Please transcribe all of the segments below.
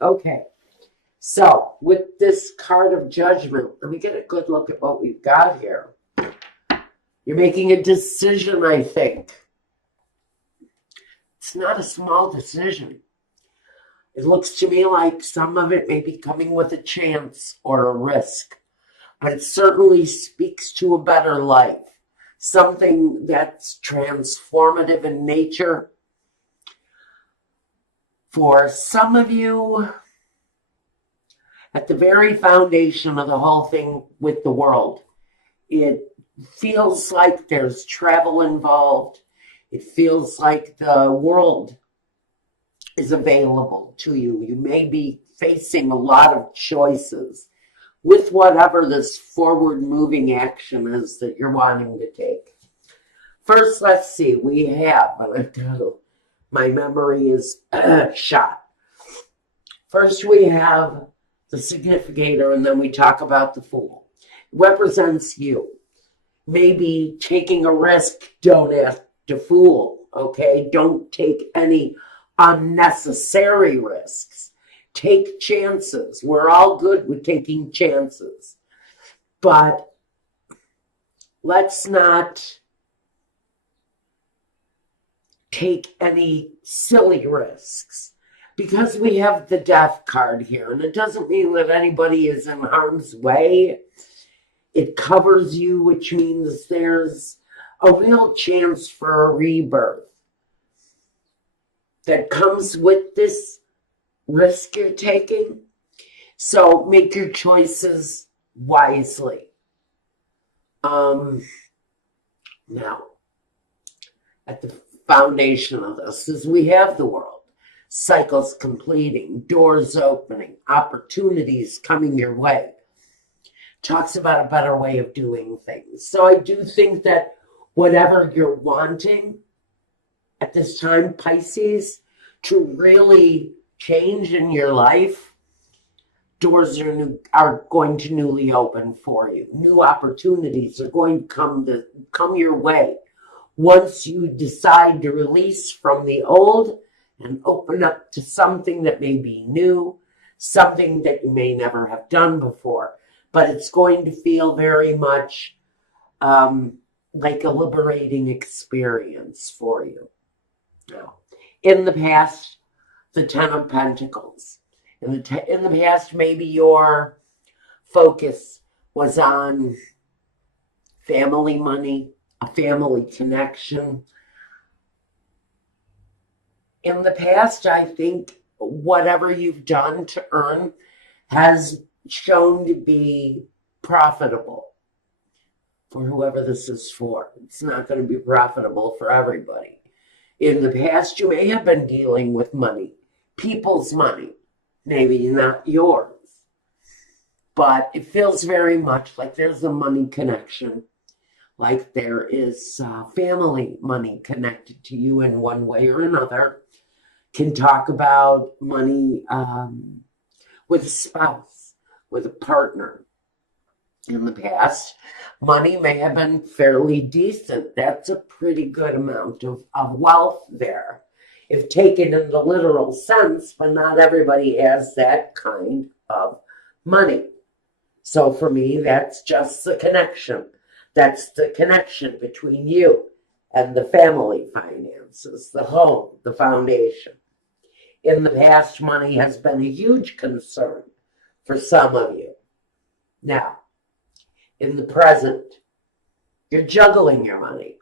Okay. So with this card of judgment, let me get a good look at what we've got here. You're making a decision, I think. It's not a small decision. It looks to me like some of it may be coming with a chance or a risk, but it certainly speaks to a better life, something that's transformative in nature. For some of you, at the very foundation of the whole thing with the world, it feels like there's travel involved. It feels like the world is available to you. You may be facing a lot of choices with whatever this forward moving action is that you're wanting to take. First, let's see, we have, my memory is shot. First, we have the significator, and then we talk about the Fool. It represents you. Maybe taking a risk, don't act a fool, okay? Don't take any unnecessary risks. Take chances. We're all good with taking chances. But let's not take any silly risks. Because we have the Death card here, and it doesn't mean that anybody is in harm's way. It covers you, which means there's a real chance for a rebirth that comes with this risk you're taking. So make your choices wisely. Now, at the foundation of this is we have the world. Cycles completing, doors opening, opportunities coming your way. Talks about a better way of doing things. So I do think that whatever you're wanting at this time, Pisces, to really change in your life, doors are going to newly open for you. New opportunities are going to come your way once you decide to release from the old and open up to something that may be new, something that you may never have done before. But it's going to feel very much like a liberating experience for you. Now, in the past, the Ten of Pentacles. In the past, maybe your focus was on family money, a family connection. In the past, I think whatever you've done to earn has shown to be profitable for whoever this is for. It's not going to be profitable for everybody. In the past, you may have been dealing with money, people's money, maybe not yours. But it feels very much like there's a money connection, like there is family money connected to you in one way or another. Can talk about money with a spouse, with a partner. In the past, money may have been fairly decent. That's a pretty good amount of wealth there, if taken in the literal sense, but not everybody has that kind of money. So for me, that's just the connection. That's the connection between you and the family finances, the home, the foundation. In the past, money has been a huge concern for some of you. Now, in the present, you're juggling your money.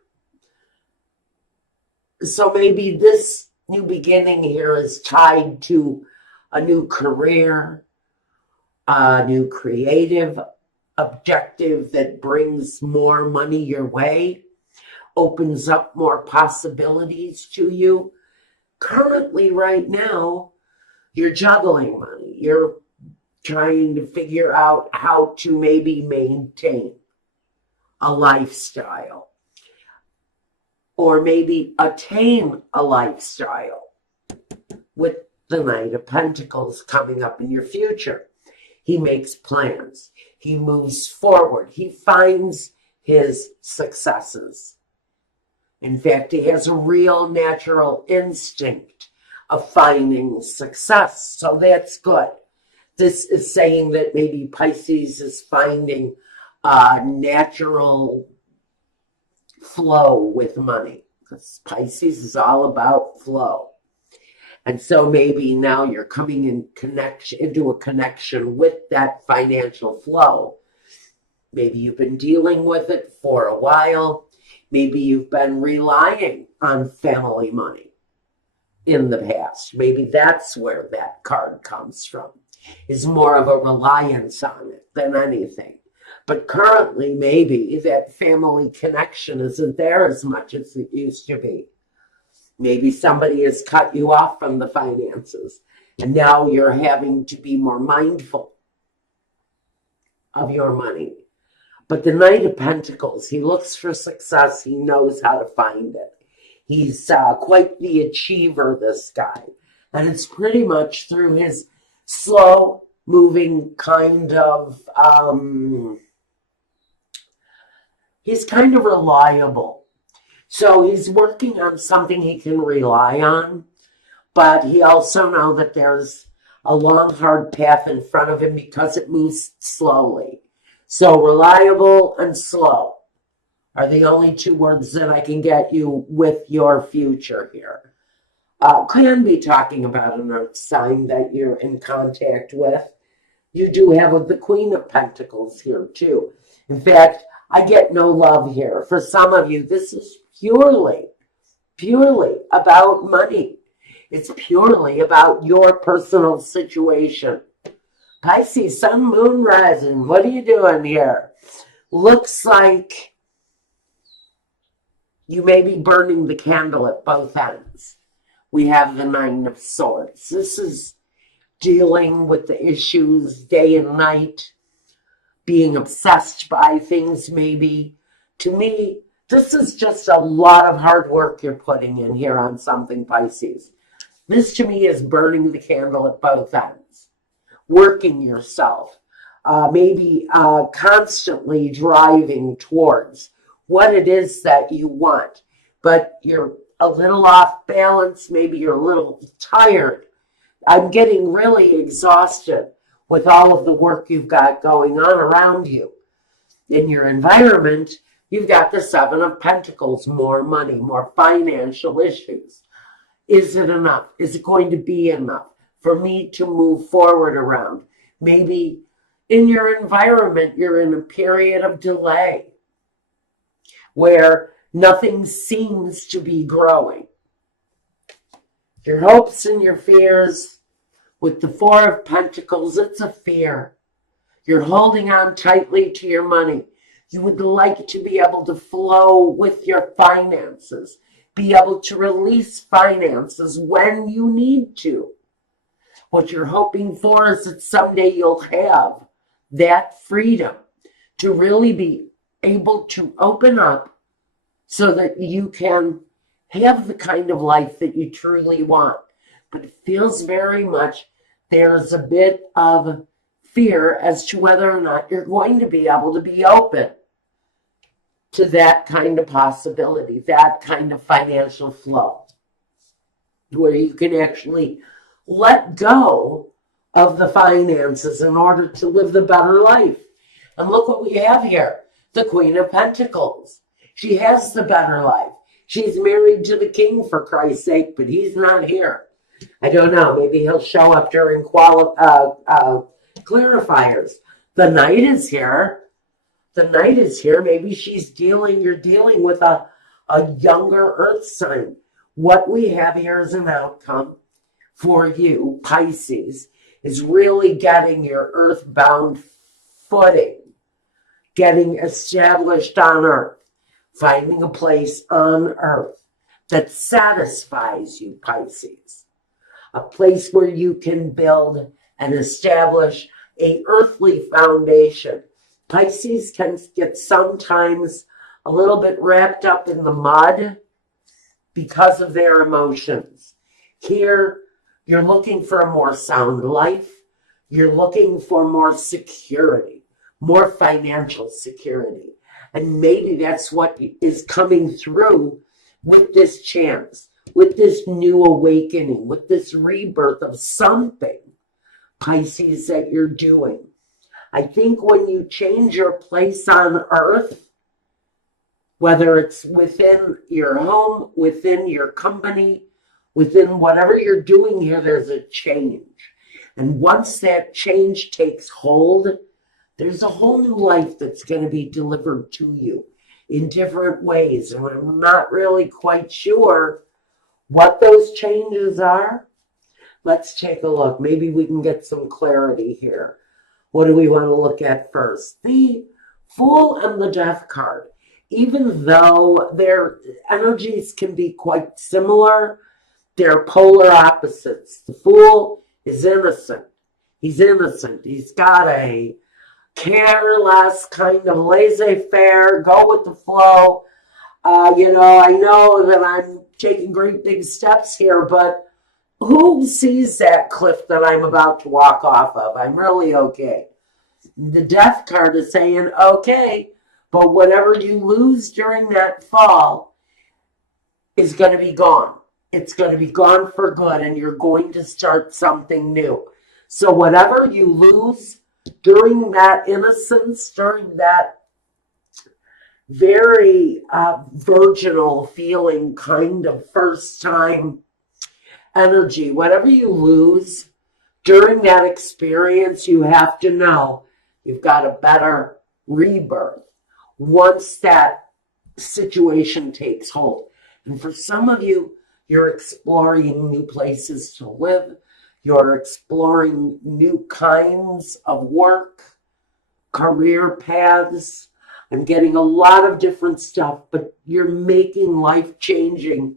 So maybe this new beginning here is tied to a new career, a new creative objective that brings more money your way, opens up more possibilities to you. Currently, right now, you're juggling money. You're trying to figure out how to maybe maintain a lifestyle or maybe attain a lifestyle with the Knight of Pentacles coming up in your future. He makes plans. He moves forward. He finds his successes. In fact, he has a real natural instinct, of finding success. So that's good. This is saying that maybe Pisces is finding a natural flow with money, because Pisces is all about flow. And so maybe now you're coming into a connection with that financial flow. Maybe you've been dealing with it for a while. Maybe you've been relying on family money in the past. Maybe that's where that card comes from, is more of a reliance on it than anything. But currently, maybe that family connection isn't there as much as it used to be. Maybe somebody has cut you off from the finances, and now you're having to be more mindful of your money. But the Knight of Pentacles, he looks for success. He knows how to find it. He's quite the achiever, this guy. And it's pretty much through his slow-moving kind of... he's kind of reliable. So he's working on something he can rely on, but he also knows that there's a long, hard path in front of him because it moves slowly. So reliable and slow are the only two words that I can get you with your future here. Can be talking about an earth sign that you're in contact with. You do have the Queen of Pentacles here too. In fact, I get no love here. For some of you, this is purely about money. It's purely about your personal situation. Pisces, Sun, Moon, Rising, what are you doing here? Looks like you may be burning the candle at both ends. We have the Nine of Swords. This is dealing with the issues day and night, being obsessed by things maybe. To me, this is just a lot of hard work you're putting in here on something, Pisces. This to me is burning the candle at both ends. Working yourself, maybe constantly driving towards what it is that you want, but you're a little off balance, maybe you're a little tired. I'm getting really exhausted with all of the work you've got going on around you. In your environment, you've got the Seven of Pentacles, more money, more financial issues. Is it enough? Is it going to be enough for me to move forward around? Maybe in your environment, you're in a period of delay where nothing seems to be growing. Your hopes and your fears, with the Four of Pentacles, it's a fear. You're holding on tightly to your money. You would like to be able to flow with your finances, be able to release finances when you need to. What you're hoping for is that someday you'll have that freedom to really be able to open up so that you can have the kind of life that you truly want. But it feels very much there's a bit of fear as to whether or not you're going to be able to be open to that kind of possibility, that kind of financial flow, where you can actually let go of the finances in order to live the better life. And look what we have here, the Queen of Pentacles. She has the better life. She's married to the king, for Christ's sake, but he's not here. I don't know. Maybe he'll show up during clarifiers. The Knight is here. The Knight is here. Maybe you're dealing with a younger earth sign. What we have here as an outcome for you, Pisces, is really getting your earthbound footing, getting established on earth, finding a place on earth that satisfies you, Pisces. A place where you can build and establish an earthly foundation. Pisces can get sometimes a little bit wrapped up in the mud because of their emotions. Here, you're looking for a more sound life. You're looking for more security, more financial security. And maybe that's what is coming through with this chance, with this new awakening, with this rebirth of something, Pisces, that you're doing. I think when you change your place on earth, whether it's within your home, within your company, within whatever you're doing here, there's a change. And once that change takes hold, there's a whole new life that's going to be delivered to you in different ways. And I'm not really quite sure what those changes are. Let's take a look. Maybe we can get some clarity here. What do we want to look at first? The Fool and the Death card. Even though their energies can be quite similar, they're polar opposites. The Fool is innocent. He's innocent. He's got a careless, kind of laissez-faire, go with the flow. I know that I'm taking great big steps here, but who sees that cliff that I'm about to walk off of? I'm really okay. The Death card is saying, okay, but whatever you lose during that fall is going to be gone. It's going to be gone for good, and you're going to start something new. So whatever you lose during that innocence, during that very virginal feeling, kind of first time energy, whatever you lose during that experience, you have to know you've got a better rebirth once that situation takes hold. And for some of you, you're exploring new places to live. You're exploring new kinds of work, career paths. I'm getting a lot of different stuff, but you're making life-changing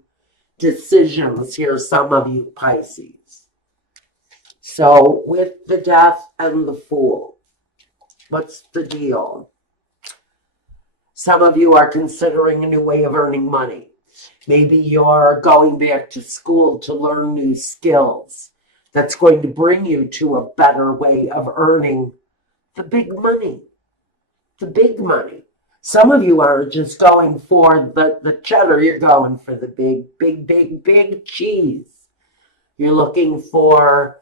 decisions here, some of you Pisces. So with the Death and the Fool, what's the deal? Some of you are considering a new way of earning money. Maybe you're going back to school to learn new skills. That's going to bring you to a better way of earning the big money. The big money. Some of you are just going for the cheddar. You're going for the big cheese. You're looking for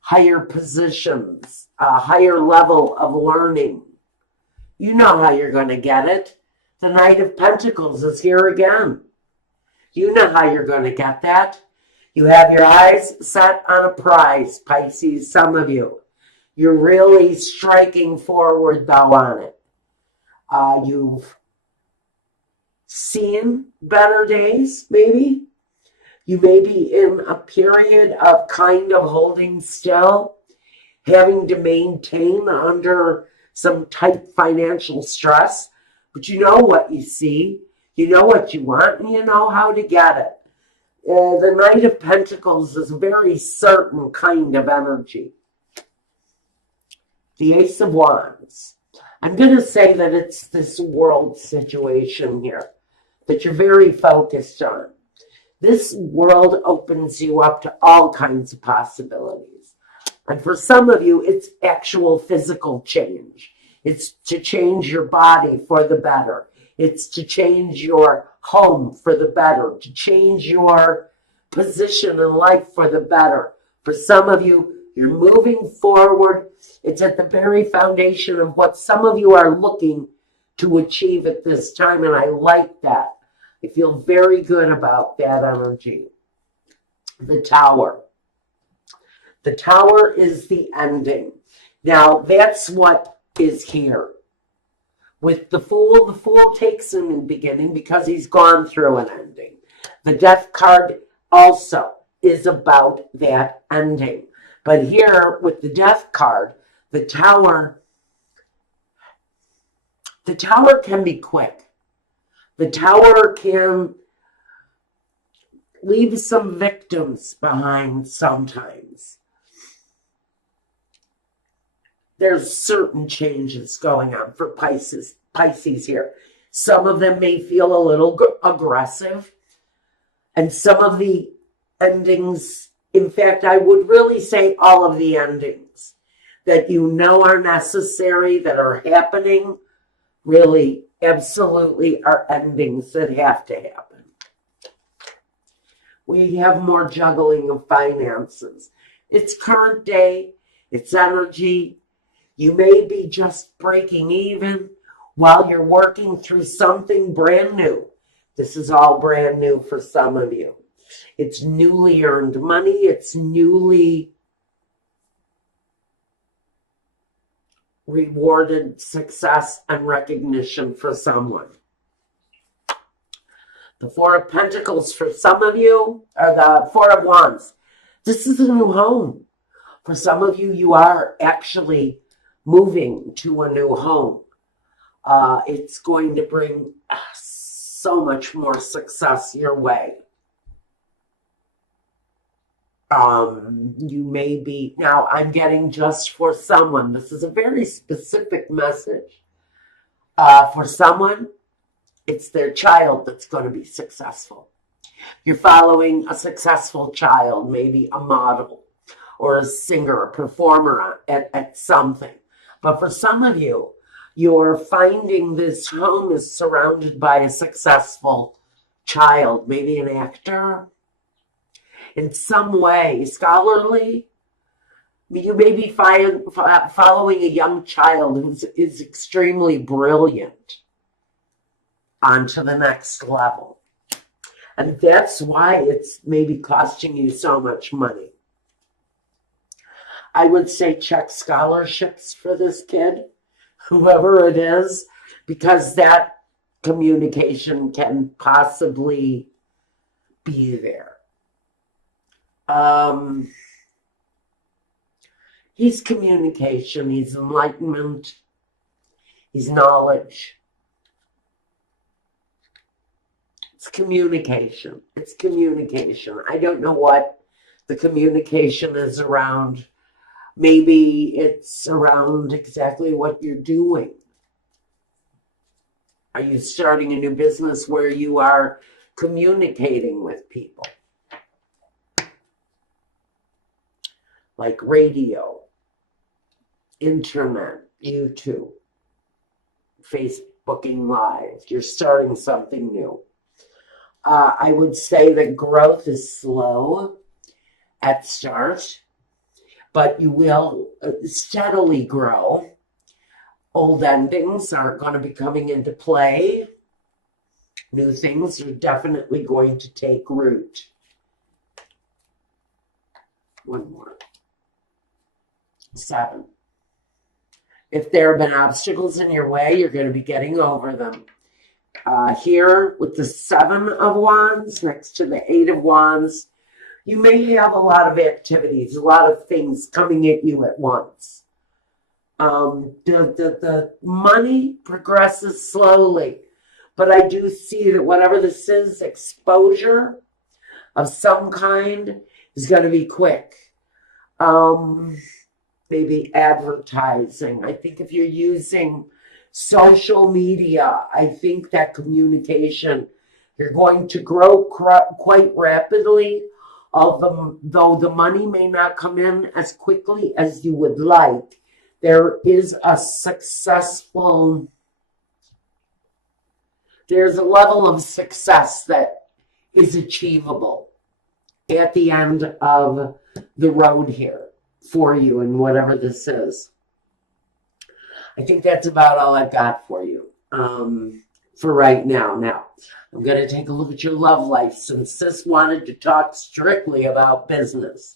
higher positions, a higher level of learning. You know how you're going to get it. The Knight of Pentacles is here again. You know how you're going to get that. You have your eyes set on a prize, Pisces, some of you. You're really striking forward, though, on it. You've seen better days, maybe. You may be in a period of kind of holding still, having to maintain under some tight financial stress. But you know what you see. You know what you want, and you know how to get it. The Knight of Pentacles is a very certain kind of energy. The Ace of Wands. I'm going to say that it's this world situation here that you're very focused on. This world opens you up to all kinds of possibilities. And for some of you, it's actual physical change. It's to change your body for the better. It's to change your home for the better, to change your position in life for the better. For some of you, you're moving forward. It's at the very foundation of what some of you are looking to achieve at this time, and I like that. I feel very good about that energy. The Tower. The Tower is the ending. Now, that's what is here. With the Fool takes a new beginning because he's gone through an ending. The Death card also is about that ending. But here, with the Death card, the Tower can be quick. The Tower can leave some victims behind sometimes. There's certain changes going on for Pisces here. Some of them may feel a little aggressive, and some of the endings, in fact, I would really say all of the endings that you know are necessary, that are happening, really absolutely are endings that have to happen. We have more juggling of finances. It's current day. It's energy. You may be just breaking even while you're working through something brand new. This is all brand new for some of you. It's newly earned money. It's newly rewarded success and recognition for someone. The Four of Pentacles for some of you, or the Four of Wands. This is a new home. For some of you, you are actually moving to a new home. It's going to bring so much more success your way. You may be, now I'm getting just for someone. This is a very specific message. For someone, it's their child that's going to be successful. You're following a successful child, maybe a model or a singer, a performer at something. But for some of you, you're finding this home is surrounded by a successful child, maybe an actor, in some way, scholarly. You may be following a young child who is extremely brilliant onto the next level. And that's why it's maybe costing you so much money. I would say check scholarships for this kid, whoever it is, because that communication can possibly be there. He's communication, he's enlightenment, he's knowledge. It's communication. It's communication. I don't know what the communication is around. Maybe it's around exactly what you're doing. Are you starting a new business where you are communicating with people? Like radio, internet, YouTube, Facebooking Live. You're starting something new. I would say that growth is slow at start, but you will steadily grow. Old endings are going to be coming into play. New things are definitely going to take root. One more. 7. If there have been obstacles in your way, you're going to be getting over them. Here with the 7 of Wands next to the 8 of Wands, you may have a lot of activities, a lot of things coming at you at once. The money progresses slowly, but I do see that whatever this is, exposure of some kind is going to be quick. Maybe advertising. I think if you're using social media, I think that communication, you're going to grow quite rapidly, although the money may not come in as quickly as you would like. There is a successful, there's a level of success that is achievable at the end of the road here for you and whatever this is. I think that's about all I've got for you for right now. Now, I'm going to take a look at your love life since Sis wanted to talk strictly about business.